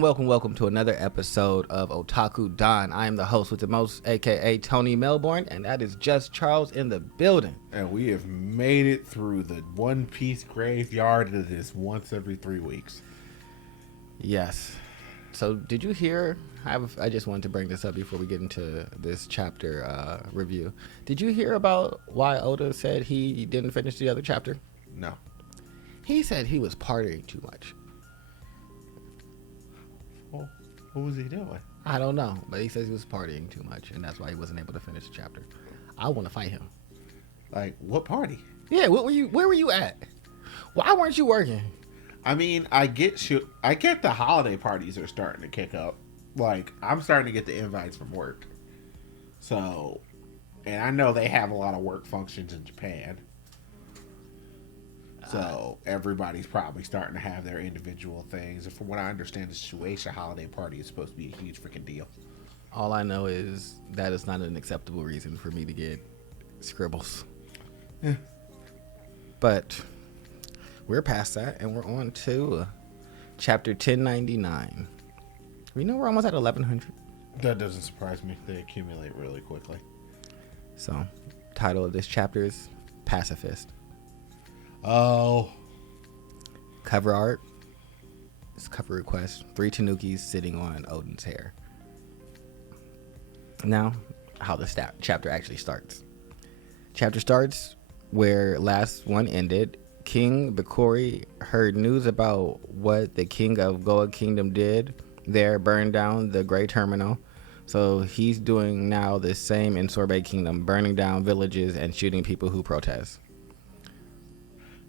Welcome to another episode of Otaku Don. I am the host with the most, aka Tony Melbourne, and that is just Charles in the building. And we have made it through the One Piece graveyard that is once every 3 weeks. Yes. So, did you hear? I just wanted to bring this up before we get into this chapter review. Did you hear about why Oda said he didn't finish the other chapter? No. He said he was partying too much. Well, what was he doing? I don't know, but he says he was partying too much, and that's why he wasn't able to finish the chapter. I want to fight him. Like, what party? Yeah, where were you at? Why weren't you working? I mean, I get the holiday parties are starting to kick up. Like, I'm starting to get the invites from work. So, and I know they have a lot of work functions in Japan. So, everybody's probably starting to have their individual things. And from what I understand, the Shueisha holiday party is supposed to be a huge freaking deal. All I know is that is not an acceptable reason for me to get scribbles. Yeah. But we're past that, and we're on to chapter 1099. We know we're almost at 1100. That doesn't surprise me. They accumulate really quickly. So, title of this chapter is Pacifist. Oh. Cover art. It's cover request. 3 Tanukis sitting on Odin's hair. Now, how the chapter actually starts. Chapter starts where last one ended. King Bakori heard news about what the king of Goa Kingdom did there, burned down the Great Terminal. So he's doing now the same in Sorbet Kingdom, burning down villages and shooting people who protest.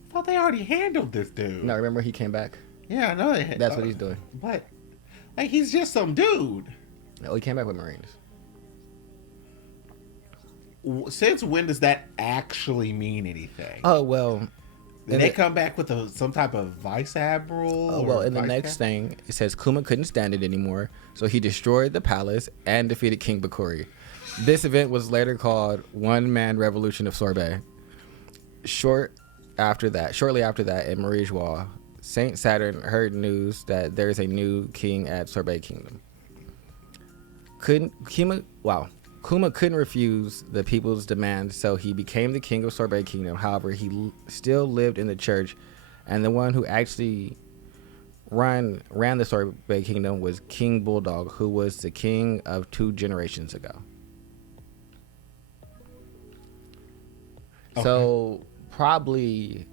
I thought they already handled this dude. No, remember he came back? Yeah, I know they. That's what he's doing. But, like, he's just some dude. No, he came back with Marines. Since when does that actually mean anything? Oh, well. Did they come back with some type of vice admiral? Oh, well, in the next thing, it says Kuma couldn't stand it anymore, so he destroyed the palace and defeated King Bakori. This event was later called One Man Revolution of Sorbet. Shortly after that, in Marijois, Saint Saturn heard news that there's a new king at Sorbet Kingdom. Kuma couldn't refuse the people's demands, so he became the king of Sorbet Kingdom. However, he still lived in the church, and the one who actually ran the Sorbet Kingdom was King Bulldog, who was the king of 2 generations ago. Okay. So probably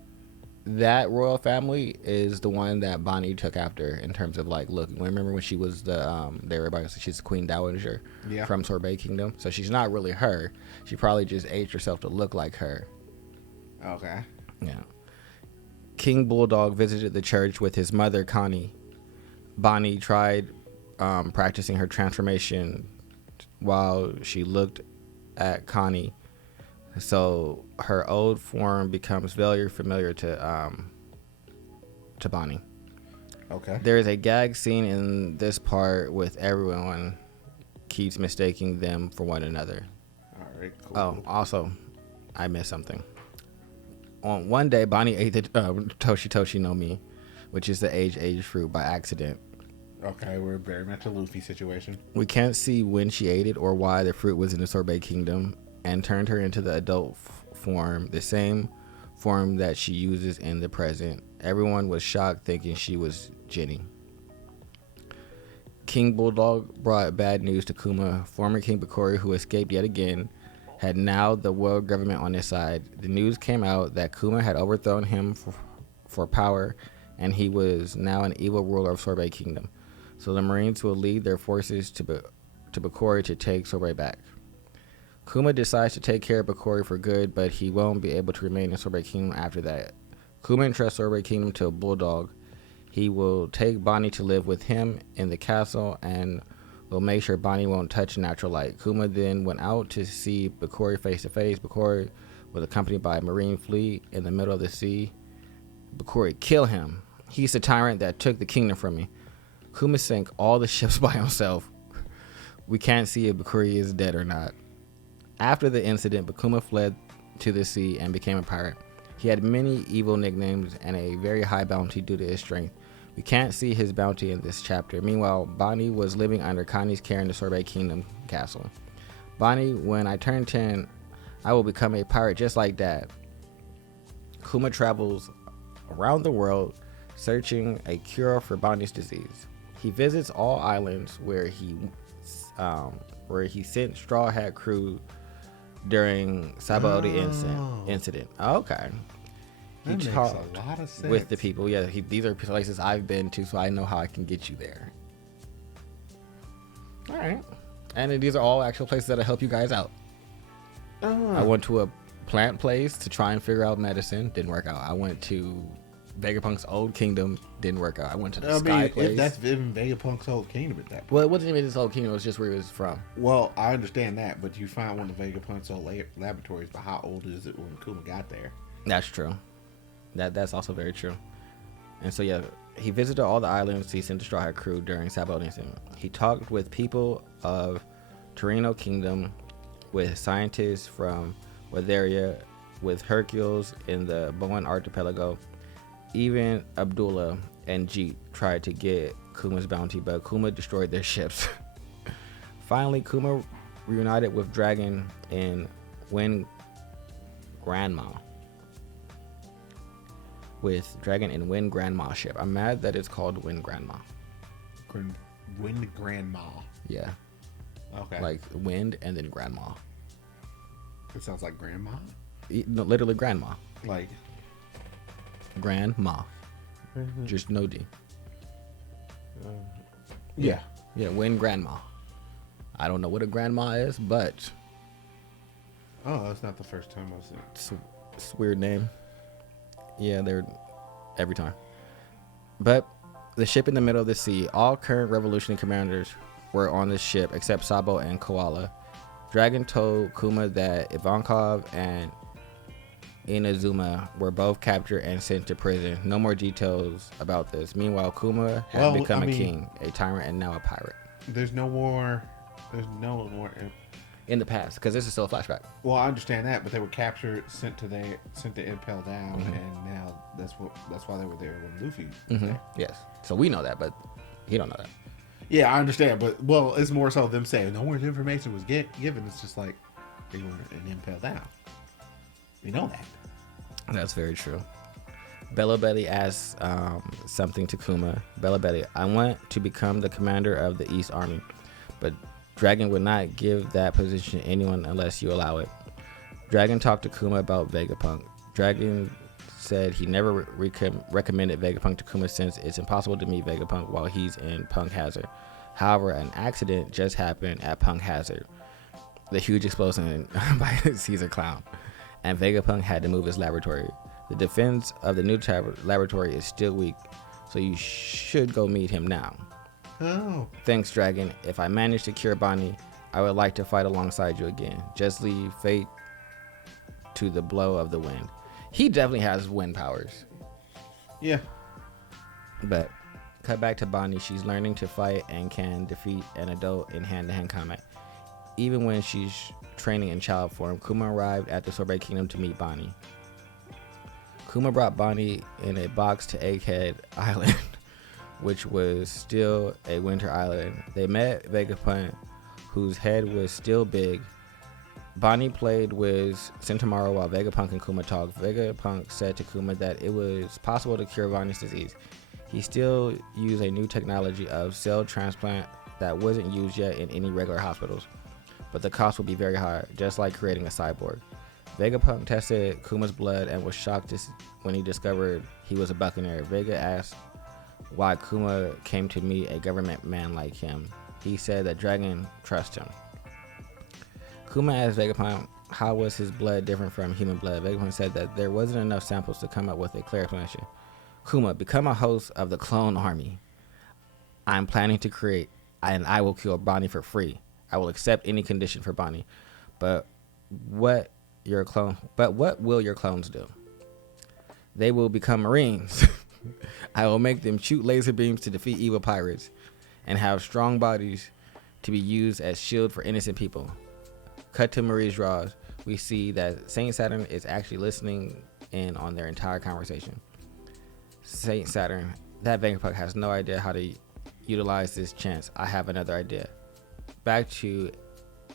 that royal family is the one that Bonnie took after in terms of, like, look, remember when she was she's the Queen Dowager from Sorbet Kingdom? So she's not really her. She probably just aged herself to look like her. Okay. Yeah. King Bulldog visited the church with his mother, Connie. Bonnie tried practicing her transformation while she looked at Connie. So her old form becomes very familiar to Bonnie. Okay. There is a gag scene in this part with everyone keeps mistaking them for one another. All right. Cool. Oh, also, I missed something. On one day, Bonnie ate the Toshi no Mi, which is the aged fruit, by accident. Okay, we're very much a Luffy situation. We can't see when she ate it or why the fruit was in the Sorbet Kingdom, and turned her into the adult form, the same form that she uses in the present. Everyone was shocked, thinking she was Jenny. King Bulldog brought bad news to Kuma. Former King Bakori, who escaped yet again, had now the world government on his side. The news came out that Kuma had overthrown him for power, and he was now an evil ruler of Sorbet Kingdom. So the Marines will lead their forces to Bakori to take Sorbet back. Kuma decides to take care of Bakori for good, but he won't be able to remain in Sorbet Kingdom after that. Kuma entrusts Sorbet Kingdom to a Bulldog. He will take Bonnie to live with him in the castle and will make sure Bonnie won't touch natural light. Kuma then went out to see Bakori face to face. Bakori was accompanied by a marine fleet in the middle of the sea. Bakori, kill him. He's the tyrant that took the kingdom from me. Kuma sank all the ships by himself. We can't see if Bakori is dead or not. After the incident, Bakuma fled to the sea and became a pirate. He had many evil nicknames and a very high bounty due to his strength. We can't see his bounty in this chapter. Meanwhile, Bonnie was living under Connie's care in the Sorbet Kingdom castle. Bonnie, when I turn 10, I will become a pirate just like Dad. Kuma travels around the world searching a cure for Bonnie's disease. He visits all islands where he sent Straw Hat crew during Sabaody incident. Okay. That makes a lot of sense. With the people. Yeah, these are places I've been to, so I know how I can get you there. All right. And these are all actual places that'll help you guys out. I went to a plant place to try and figure out medicine. Didn't work out. I went to Vegapunk's old kingdom. Didn't work out. I went to the Sky place. If that's even Vegapunk's old kingdom at that point. Well, it wasn't even his old kingdom. It was just where he was from. Well, I understand that, but you find one of Vegapunk's old laboratories, but how old is it when Kuma got there? That's true. That's also very true. And so, yeah, he visited all the islands he sent the Straw Hat crew during Sabaody incident. He talked with people of Torino Kingdom, with scientists from Weatheria, with Hercules in the Boan Archipelago. Even Abdullah and Jeet tried to get Kuma's bounty, but Kuma destroyed their ships. Finally, Kuma reunited with Dragon in Wind Grandma. With Dragon and Wind Grandma ship. I'm mad that it's called Wind Grandma. Wind Grandma. Yeah. Okay. Like wind and then grandma. It sounds like grandma? No, literally grandma. Like grandma. Just no D. Yeah. Yeah, Wind Grandma. I don't know what a grandma is, but oh, that's not the first time I've seen it. It's a weird name. Yeah, they're every time. But the ship in the middle of the sea, all current revolutionary commanders were on the ship except Sabo and Koala. Dragon told Kuma that Ivankov and Inazuma were both captured and sent to prison. No more details about this. Meanwhile, Kuma had become a king, a tyrant, and now a pirate. There's no more in the past, because this is still a flashback. Well, I understand that, but they were captured, sent to Impel Down, and now that's why they were there when Luffy was there. Yes, so we know that, but he don't know that. Yeah, I understand, but well, it's more so them saying no more information was given. It's just like they were in Impel Down. We know that. That's very true. Bella Belly asks something to Kuma. Bella Belly, I want to become the commander of the East Army, but Dragon would not give that position to anyone unless you allow it. Dragon talked to Kuma about Vegapunk. Dragon said he never recommended Vegapunk to Kuma since it's impossible to meet Vegapunk while he's in Punk Hazard. However, an accident just happened at Punk Hazard, the huge explosion by Caesar Clown, and Vegapunk had to move his laboratory. The defense of the new laboratory is still weak, so you should go meet him now. Oh. Thanks, Dragon. If I manage to cure Bonnie, I would like to fight alongside you again. Just leave fate to the blow of the wind. He definitely has wind powers. Yeah. But cut back to Bonnie. She's learning to fight and can defeat an adult in hand-to-hand combat. Even when she's training in child form, Kuma arrived at the Sorbet Kingdom to meet Bonnie. Kuma brought Bonnie in a box to Egghead Island, which was still a winter island. They met Vegapunk, whose head was still big. Bonnie played with Sentomaru while Vegapunk and Kuma talked. Vegapunk said to Kuma that it was possible to cure Bonnie's disease. He still used a new technology of cell transplant that wasn't used yet in any regular hospitals, but the cost would be very high, just like creating a cyborg. Vegapunk tested Kuma's blood and was shocked when he discovered he was a buccaneer. Vega asked why Kuma came to meet a government man like him. He said that Dragon trusts him. Kuma asked Vegapunk how was his blood different from human blood. Vegapunk said that there wasn't enough samples to come up with a clear explanation. Kuma, become a host of the clone army I'm planning to create, and I will kill Bonnie for free. I will accept any condition for Bonnie. But what will your clones do? They will become Marines. I will make them shoot laser beams to defeat evil pirates and have strong bodies to be used as shield for innocent people. Cut to Marie's draws. We see that Saint Saturn is actually listening in on their entire conversation. Saint Saturn, That Vegapunk has no idea how to utilize this chance. I have another idea. Back to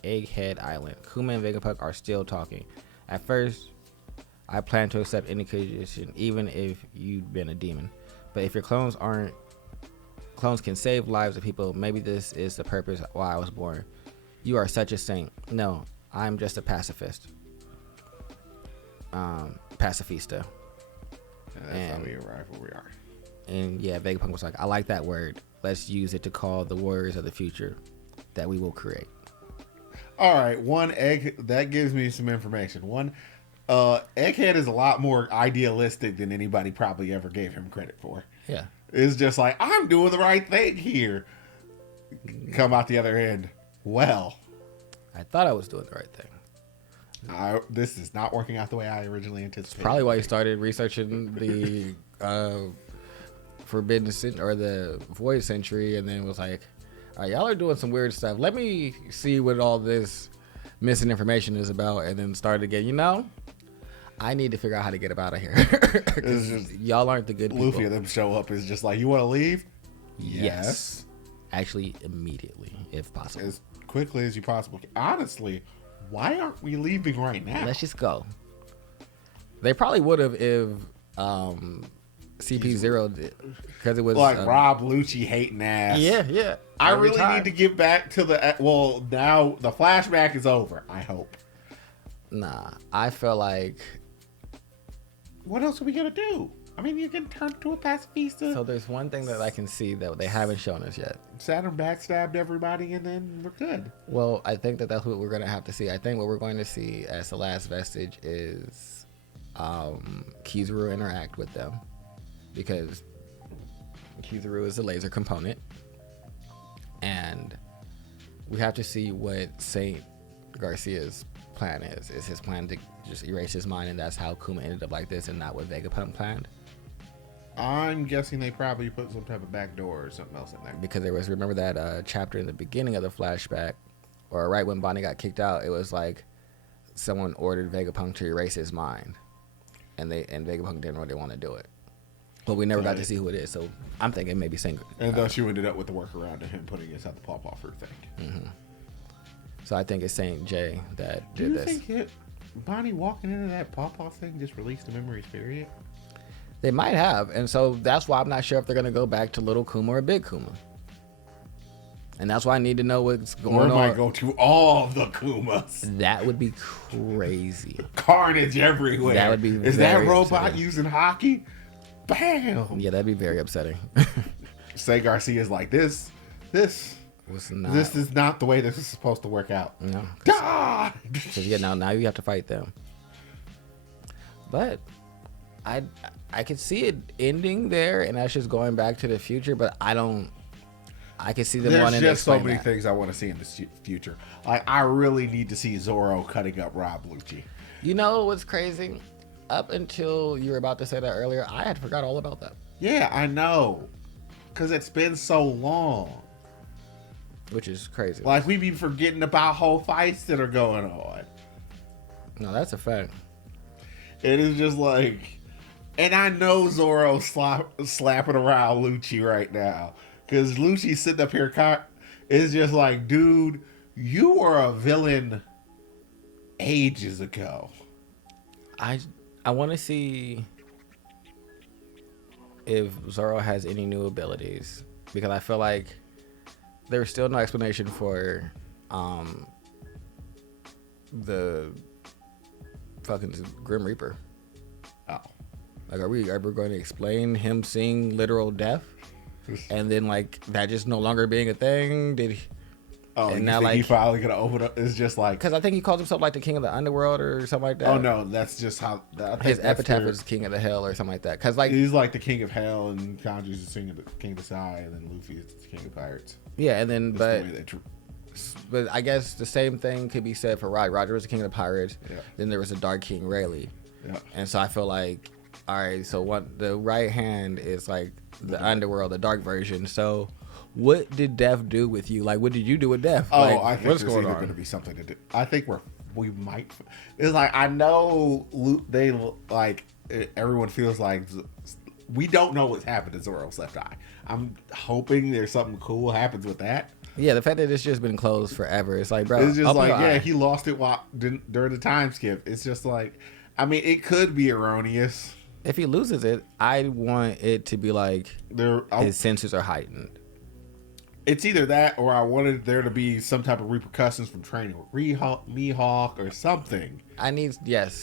Egghead Island. Kuma and Vegapunk are still talking. At first, I plan to accept any condition, even if you've been a demon. But if your clones can save lives of people, maybe this is the purpose why I was born. You are such a saint. No, I'm just a pacifist. Pacifista. That's how we arrive where we are. And yeah, Vegapunk was like, I like that word. Let's use it to call the warriors of the future that we will create. All right, one egg that gives me some information. One, Egghead is a lot more idealistic than anybody probably ever gave him credit for. Yeah, it's just like, I'm doing the right thing here. Come out the other end. Well, I thought I was doing the right thing. This is not working out the way I originally anticipated. Probably why you started researching the Forbidden Century or the Void Century, and then was like, all right, y'all are doing some weird stuff. Let me see what all this missing information is about, and then started again. You know, I need to figure out how to get up out of here. Y'all aren't the good people. Luffy and them show up is just like, you want to leave? Yes. Actually, immediately, if possible. As quickly as you possibly can. Honestly, why aren't we leaving right now? Let's just go. They probably would have if CP0 did, because it was like Rob Lucci hating ass. Yeah. I really need to get back to the now the flashback is over. I hope. Nah, I feel like. What else are we gonna do? I mean, you can turn to a pacifista. So there's one thing that I can see that they haven't shown us yet. Saturn backstabbed everybody, and then we're good. Well, I think that's what we're gonna have to see. I think what we're going to see as the last vestige is Kizaru interact with them, because Kizaru is a laser component, and we have to see what Saint Garcia's plan is. Is his plan to just erase his mind, and that's how Kuma ended up like this, and not what Vegapunk planned? I'm guessing they probably put some type of back door or something else in there. Because there was, remember that chapter in the beginning of the flashback, or right when Bonnie got kicked out, it was like someone ordered Vegapunk to erase his mind, and Vegapunk didn't really want to do it. But we never got to see who it is, so I'm thinking maybe Saint. And thus you ended up with the workaround of him putting us at the pawpaw fruit thing. Mm-hmm. So I think it's Saint J that did this. Do you think Bonnie walking into that pawpaw thing just released the memories, period? They might have, and so that's why I'm not sure if they're going to go back to Little Kuma or Big Kuma. And that's why I need to know what's going on. Or might go to all the Kumas. That would be crazy. Carnage everywhere. That would be Is that robot upsetting. using hockey? Bam! Yeah, that'd be very upsetting. Say Garcia's like, this is not the way this is supposed to work out. No. Die! Because yeah, now you have to fight them. But I could see it ending there, and that's just going back to the future. But I can see them wanting to explain There's just so many that. things I want to see in the future. Like, I really need to see Zoro cutting up Rob Lucci. You know what's crazy? Up until you were about to say that earlier, I had forgot all about that. Yeah, I know. Because it's been so long. Which is crazy. Like, we be forgetting about whole fights that are going on. No, that's a fact. It is just like... And I know Zoro's slapping around Lucci right now. Because Lucci's sitting up here... It's just like, dude, you were a villain ages ago. I want to see if Zoro has any new abilities. Because I feel like there's still no explanation for the fucking Grim Reaper. Oh. Like, are we going to explain him seeing literal death? And then, like, that just no longer being a thing? Did he... Oh, and you now, think like, he finally gonna open up? It's just like... Because I think he calls himself, like, the king of the underworld or something like that. Oh, no, that's just how... His epitaph is king of the hell or something like that. Because, like... He's like the king of hell, and Kanji's the king of the sky, and then Luffy is the king of pirates. Yeah, and then... That's But I guess the same thing could be said for Roger. Roger was the king of the pirates. Yeah. Then there was a Dark King, Rayleigh. Yeah. And so I feel like, all right, so the right hand is like the underworld, the dark version. So what did Death do with you? Like, what did you do with Death? Oh, like, I think what's there's going either on? going to be something to do. I think we might. It's like, I know they like everyone feels like we don't know what's happened to Zoro's left eye. I'm hoping there's something cool happens with that. Yeah, the fact that it's just been closed forever. It's like, bro, It's just like, yeah, eye. he lost it during the time skip. It's just like, I mean, it could be erroneous. If he loses it, I want it to be like his senses are heightened. It's either that or I wanted there to be some type of repercussions from training with Mihawk or something.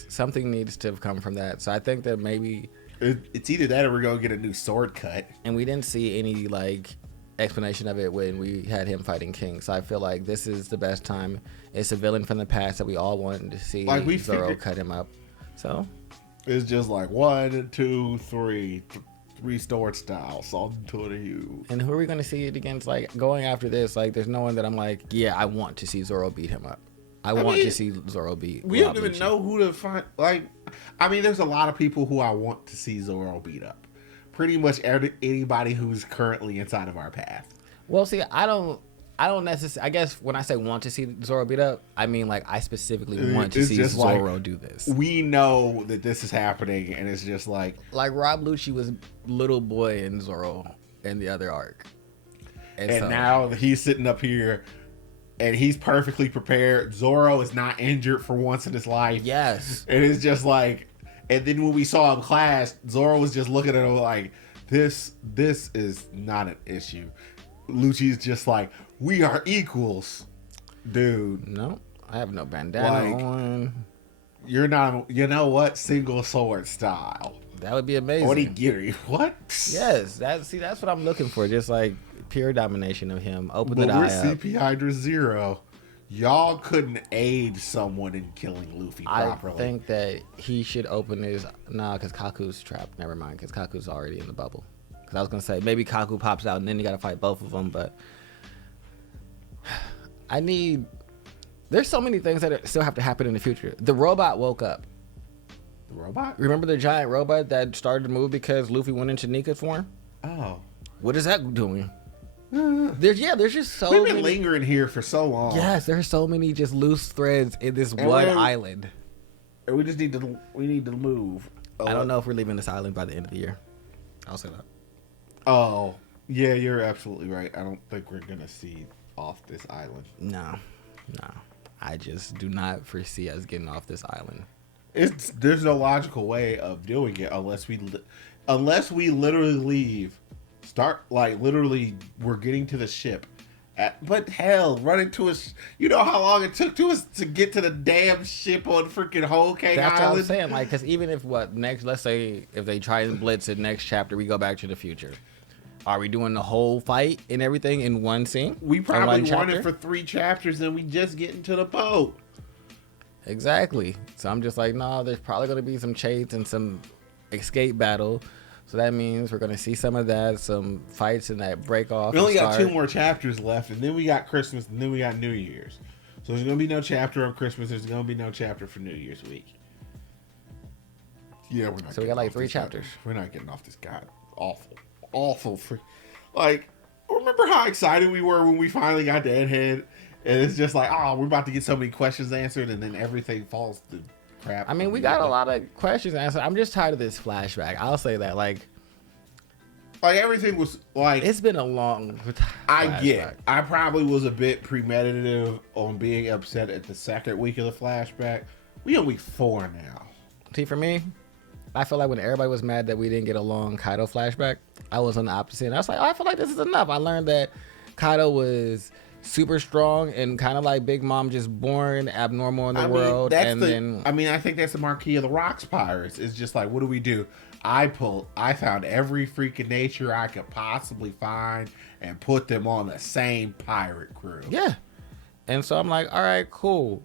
Something needs to come from that. So I think that maybe it's either that or we're going to get a new sword cut. And we didn't see any like explanation of it when we had him fighting King. So I feel like this is the best time. It's a villain from the past that we all wanted to see. Like Zoro cut him up. So it's just like 1, 2, 3 restored styles on to you. And who are we going to see it against? Like going after this, like there's no one that I'm like, yeah, I want to see Zoro beat him up. I want to see Zoro beat. We don't even know who to find. Like, I mean, there's a lot of people who I want to see Zoro beat up. Pretty much anybody who's currently inside of our path. Well, see, I don't necessarily. I guess when I say want to see Zoro beat up, I mean like I specifically want to see Zoro do this. We know that this is happening, and it's just like Rob Lucci was little boy in Zoro in the other arc, and so, now he's sitting up here, and he's perfectly prepared. Zoro is not injured for once in his life. Yes, and it's just like, and then when we saw him clash, Zoro was just looking at him like, this is not an issue. Lucci's just like, we are equals, dude. No, I have no bandana on. You're not, you know what? Single sword style. That would be amazing. Onigiri, what? Yes, that's what I'm looking for. Just like pure domination of him. Open the eye up. CP Hydra 0. Y'all couldn't aid someone in killing Luffy properly. I think that he should open his because Kaku's trapped. Never mind, because Kaku's already in the bubble. Because I was gonna say maybe Kaku pops out and then you gotta fight both of them, but there's so many things that still have to happen in the future. The robot woke up. The robot? Remember the giant robot that started to move because Luffy went into Nika's form? Oh. What is that doing? There's just so We've been lingering here for so long. Yes, there's so many just loose threads in this one island. And we need to move. I don't know if we're leaving this island by the end of the year. I'll say that. Oh, yeah, you're absolutely right. I don't think we're gonna see off this island. No. I just do not foresee us getting off this island. There's no logical way of doing it unless we literally leave. Start literally, we're getting to the ship. But hell, running to us. You know how long it took to us to get to the damn ship on freaking Whole Cake Island? That's what I'm saying. Because even if let's say if they try and blitz it next chapter, we go back to the future. Are we doing the whole fight and everything in one scene? We probably want it for 3 chapters and we just get into the boat. Exactly. So I'm just like, no, there's probably going to be some chase and some escape battle. So that means we're going to see some of that, some fights and that break off. We only got 2 more chapters left, and then we got Christmas, and then we got New Year's. So there's going to be no chapter on Christmas. There's going to be no chapter for New Year's week. Yeah, we're not. So we got 3 chapters. We're not getting off this god awful free. Remember how excited we were when we finally got to Egghead, and it's just like, we're about to get so many questions answered, and then everything falls to crap. I mean, we got a lot of questions answered. I'm just tired of this flashback. I'll say that, like everything was like, it's been a long flashback. I probably was a bit premeditative on being upset at the second week of the flashback. We on week 4 now. See, for me, I feel like when everybody was mad that we didn't get a long Kaido flashback, I was on the opposite. And I was like, I feel like this is enough. I learned that Kaido was super strong and kind of like Big Mom, just born abnormal in the world. I think that's the Marquis of the Rocks pirates. It's just like, what do we do? I found every freak of nature I could possibly find and put them on the same pirate crew. Yeah. And so I'm like, all right, cool.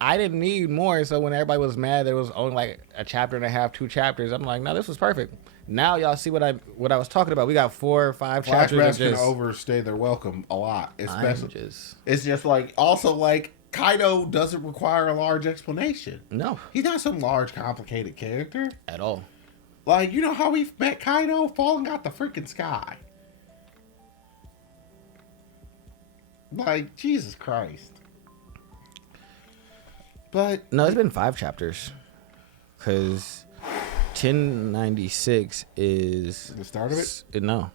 I didn't need more. So when everybody was mad, there was only like a chapter and a half, 2 chapters. I'm like, no, this was perfect. Now y'all see what I was talking about. We got 4 or 5 chapters. Flashbacks can overstay their welcome a lot. Especially, it's just like, also like, Kaido doesn't require a large explanation. No. He's not some large, complicated character. At all. Like, you know how we met Kaido? Falling out the freaking sky. Like, Jesus Christ. But no, it's been 5 chapters. Because 1096 is The start of it? No,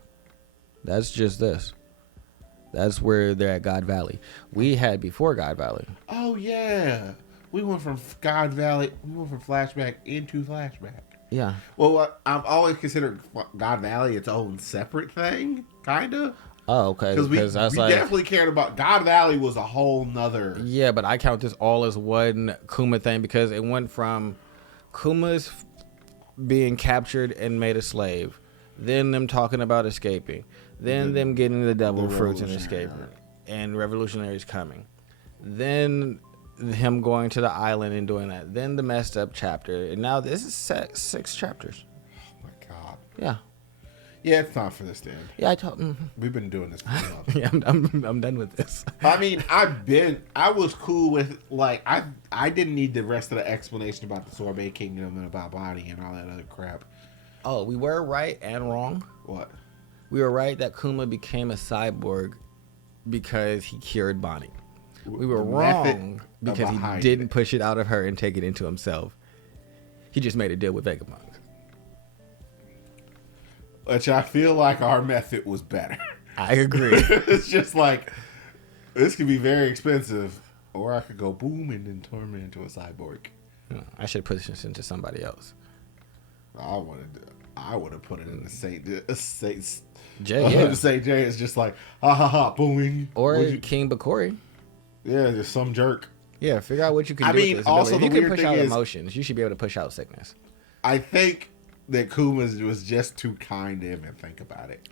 that's just this. That's where they're at God Valley. We had before God Valley. Oh yeah, we went from God Valley. We went from flashback into flashback. Yeah. Well, I've always considered God Valley its own separate thing, kind of. Oh, okay. Because we like, definitely cared about God Valley was a whole nother. Yeah, but I count this all as one Kuma thing because it went from Kuma's being captured and made a slave, then them talking about escaping, then them getting the devil fruits and escaping, and revolutionaries coming, then him going to the island and doing that, then the messed up chapter, and now this is 6 chapters. Oh my God. Yeah. Yeah, it's time for this to end. Yeah, I told. We've been doing this for a while. Yeah, I'm done with this. I mean, I was cool with, like, I didn't need the rest of the explanation about the Sorbet Kingdom and about Body and all that other crap. Oh, we were right and wrong. What? We were right that Kuma became a cyborg because he cured Bonnie. We were wrong because he didn't push it out of her and take it into himself. He just made a deal with Vegapunk. Which I feel like our method was better. I agree. It's just like, this could be very expensive, or I could go boom and then turn me into a cyborg. I should push this into somebody else. I would have put it in the Saint Jay, yeah. Saint Jay is just like, ha ha ha, booming. Or King Bakori. Yeah, just some jerk. Yeah, figure out what you can do with this. Also, if you the can weird push thing out is, emotions, you should be able to push out sickness. I think that Kuma was just too kind to even think about it.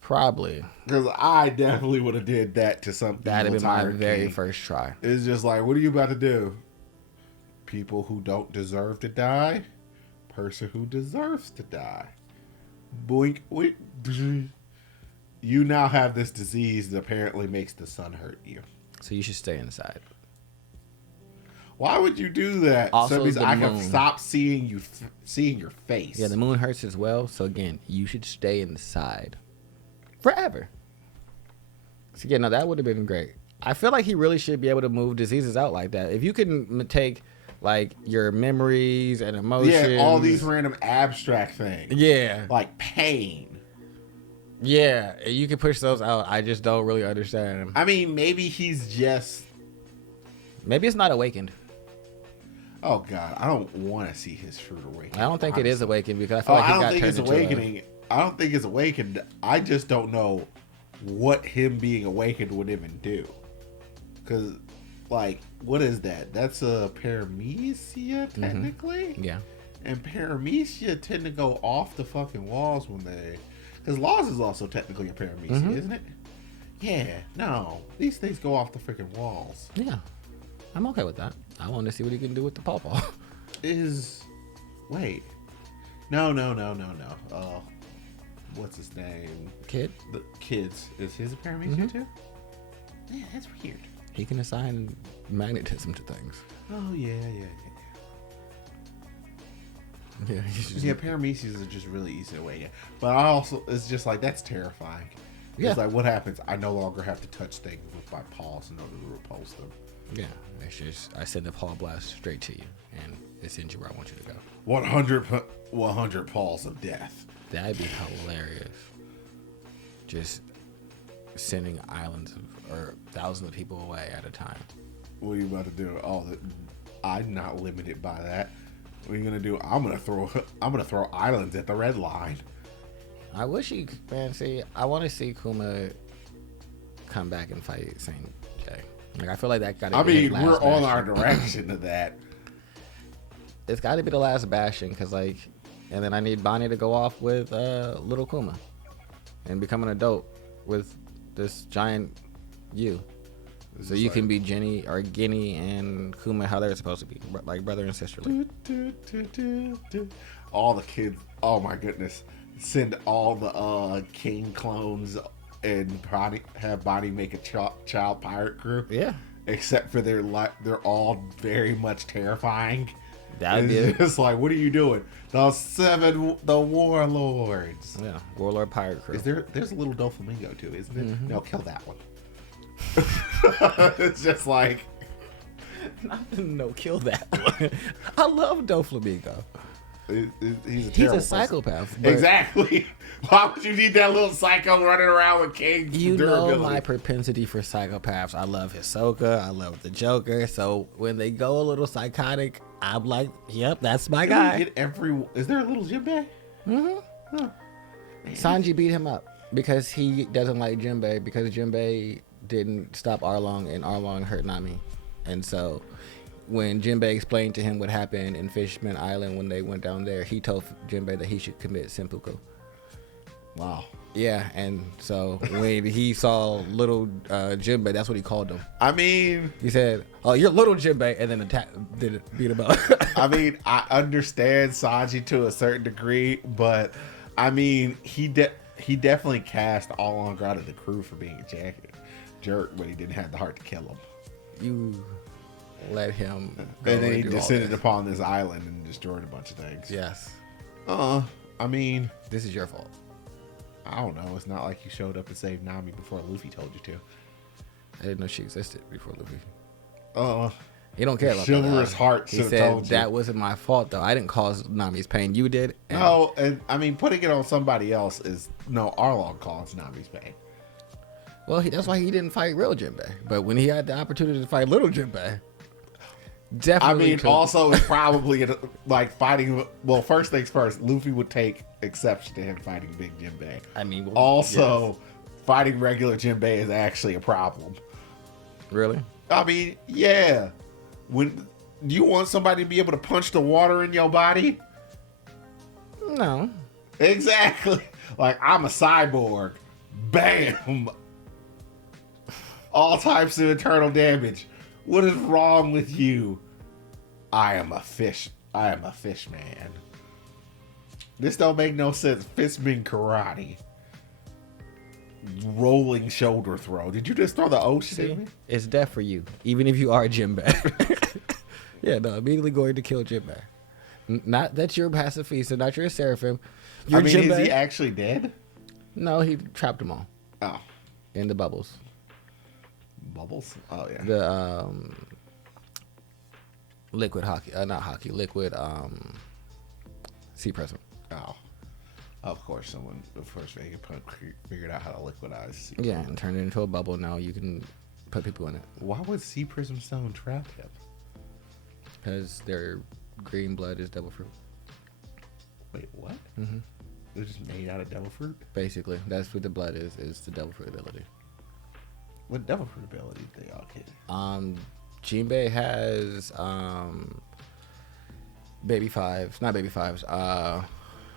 Probably. Because I definitely would have did that to something. That'd have been my very first try. It's just like, what are you about to do? People who don't deserve to die? Person who deserves to die. Boink. Wait. You now have this disease that apparently makes the sun hurt you. So you should stay inside. Why would you do that? Also, so I can stop seeing your face. Yeah, the moon hurts as well. So again, you should stay inside forever. So yeah, no, that would have been great. I feel like he really should be able to move diseases out like that. If you can take like your memories and emotions, yeah, all these random abstract things. Yeah, like pain. Yeah, you can push those out. I just don't really understand him. I mean, maybe he's just. Maybe it's not awakened. Oh God, I don't want to see his fruit awaken. I don't think it is awakened because I feel like he got turned into awakening. I don't think it's awakened. I just don't know what him being awakened would even do. Because, like, what is that? That's a paramecia, technically? Mm-hmm. Yeah. And paramecia tend to go off the fucking walls when they... Because laws is also technically a paramecia, isn't it? Yeah. No. These things go off the freaking walls. Yeah. I'm okay with that. I want to see what he can do with the pawpaw. Wait. No. What's his name? Kid? The Kids. Is his a paramecia too? Yeah, that's weird. He can assign magnetism to things. Oh, yeah. Yeah, paramecias are just really easy to weigh. But I also, it's just like, that's terrifying. Yeah. It's like, what happens? I no longer have to touch things with my paws in order to repulse them. Yeah, it's just, I send a paw blast straight to you, and it sends you where I want you to go. 100 paws of death. That'd be hilarious. Just sending islands or thousands of people away at a time. What are you about to do? Oh, I'm not limited by that. What are you gonna do? I'm gonna throw islands at the red line. I wish he, man. See, I want to see Kuma come back and fight Saint Jay. Like, I feel like that got to be his last we're on bastion. our direction to that. It's got to be the last bastion, because, like, and then I need Bonnie to go off with little Kuma and become an adult with this giant you. So you can be Jenny or Guinea and Kuma how they're supposed to be, like brother and sister. All the kids. Oh my goodness! Send all the king clones and have Bonnie make a child pirate crew. Yeah. Except for they're all very much terrifying. That'd be just like, what are you doing? The warlords. Yeah, warlord pirate crew. There's a little Doflamingo too, isn't it? No, kill that one. It's just like, no, kill that one. I love Doflamingo. He's a He's terrible a person. psychopath. But Exactly. Why would you need that little psycho running around with King's you know durability? my propensity for psychopaths. I love Hisoka. I love the Joker. So when they go a little psychotic, I'm like, yep, that's my guy. Is there a little Jinbei? Mm-hmm. Huh. Sanji beat him up because he doesn't like Jinbei because Jinbei didn't stop Arlong and Arlong hurt Nami. And so when Jinbei explained to him what happened in Fishman Island when they went down there, he told Jinbei that he should commit seppuku. Wow. Yeah, and so when he saw little Jinbei, that's what he called him. I mean, He said, "Oh, you're little Jinbei," and then beat him up. I mean, I understand Sanji to a certain degree, but I mean, he definitely cast all on God of the crew for being a jerk when he didn't have the heart to kill him. You let him go And then he do all descended this. upon this island and destroyed a bunch of things. Yes, I mean, this is your fault. I don't know. It's not like you showed up and saved Nami before Luffy told you to. I didn't know she existed before Luffy. He don't care about chivalrous that. heart He should have said told you. that wasn't my fault though. I didn't cause Nami's pain. You did. And No, and I mean, putting it on somebody else is Arlong caused Nami's pain. Well, that's why he didn't fight real Jinbei. But when he had the opportunity to fight little Jinbei, I definitely. mean, also it's probably like fighting. Well, first things first, Luffy would take exception to him fighting Big Jinbei. I mean, well, Also, yes. fighting regular Jinbei is actually a problem. Really? I mean, yeah. When do you want somebody to be able to punch the water in your body? No. Exactly. Like, I'm a cyborg. Bam. All types of internal damage. What is wrong with you? I am a fish. I am a fish man. This don't make no sense. Fishman karate. Rolling shoulder throw. Did you just throw the ocean at me? It's death for you, even if you are Jinbei. Yeah, no, immediately going to kill Jinbei. Not that you're pacifista, not you're a seraphim. You're I mean, Jinbei. is he actually dead? No, he trapped them all Oh. in the bubbles. Bubbles? Oh, yeah. The liquid hockey, not hockey, liquid sea prism. Oh. Of course, someone, Vegapunk figured out how to liquidize sea Yeah, and turn it into a bubble. Now you can put people in it Why would Sea Prism Stone trap him? because their green blood is devil fruit. Wait, what? Mm-hmm. They're just made out of devil fruit? Basically, that's what the blood is the devil fruit ability. What devil fruit ability did they all get? Jinbei has baby fives, not baby fives.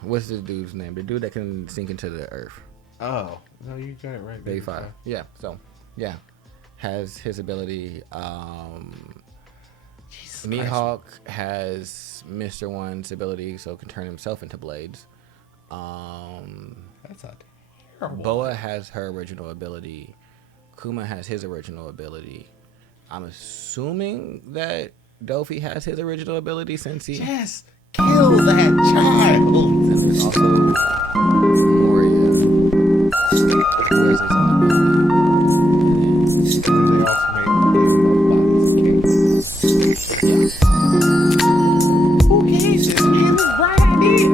What's the dude's name? The dude that can sink into the earth. Oh, no, you got it right. Baby five. Yeah. So, yeah, has his ability. Jesus Mihawk has Mr. One's ability, so can turn himself into blades. That's a terrible. Boa has her original ability. Kuma has his original ability. I'm assuming that Dofi has his original ability since he. Yes, kill that child. And there's also Moria, who has his own ability. They also made bodies of kings. Yeah. Who cares? This man was a bright idea.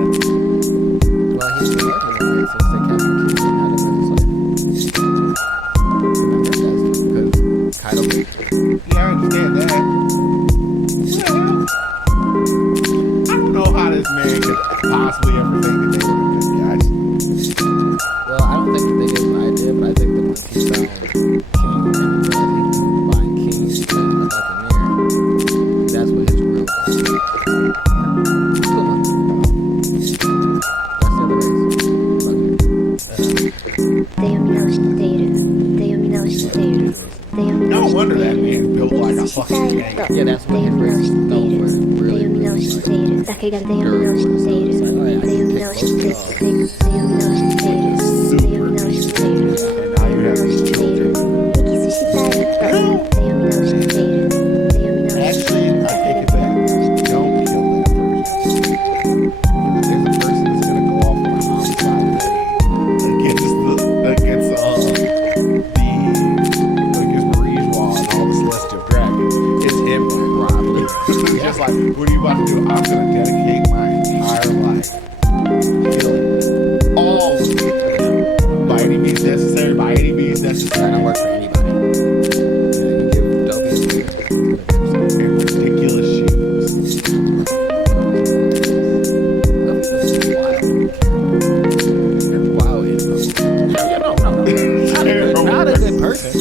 Well, he's been working on it since they captured King and had him as a slave. Remember that? Because Kaido. Yeah, I understand that. Well, I don't know how this man could possibly ever think that they were good guys. Well, I don't think that they gave him an idea, but I think that once he found King and realized he can find King as a buccaneer, that's what his real goal is. Kuma. That's the other race. Buccaneer. 手読み直している手読み直している手読み No 直し wonder てい that る man built ミ like キ a スした fucking い tank. 人 Yeah, 手 that's 読 what み his 直 race して is known for. Really, reallyいる手読み直している like だけが手読み直している手読み直している手読み直している手読み直している And now you have these children. ミキスしたい人手読み直している手読み直してい Actually, る I take it back. Don't kill that person. There's a person that's gonna go off on a homicide against Marie's Wall and all the Celestial Dragons. It's him, probably. It's just like, what are you about to do? I'm gonna dedicate my entire person.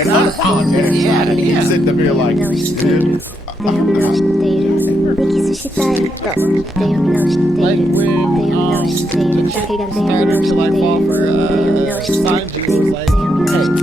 And unapologetic. Yeah, yeah. Sitting up here like, dude. 読み直しているミキスしたい人で読み直してい Like る when で読み直してい the る chick 誰がで読み started 直 to して like い fall る for で読み直している Sanji was like, hey,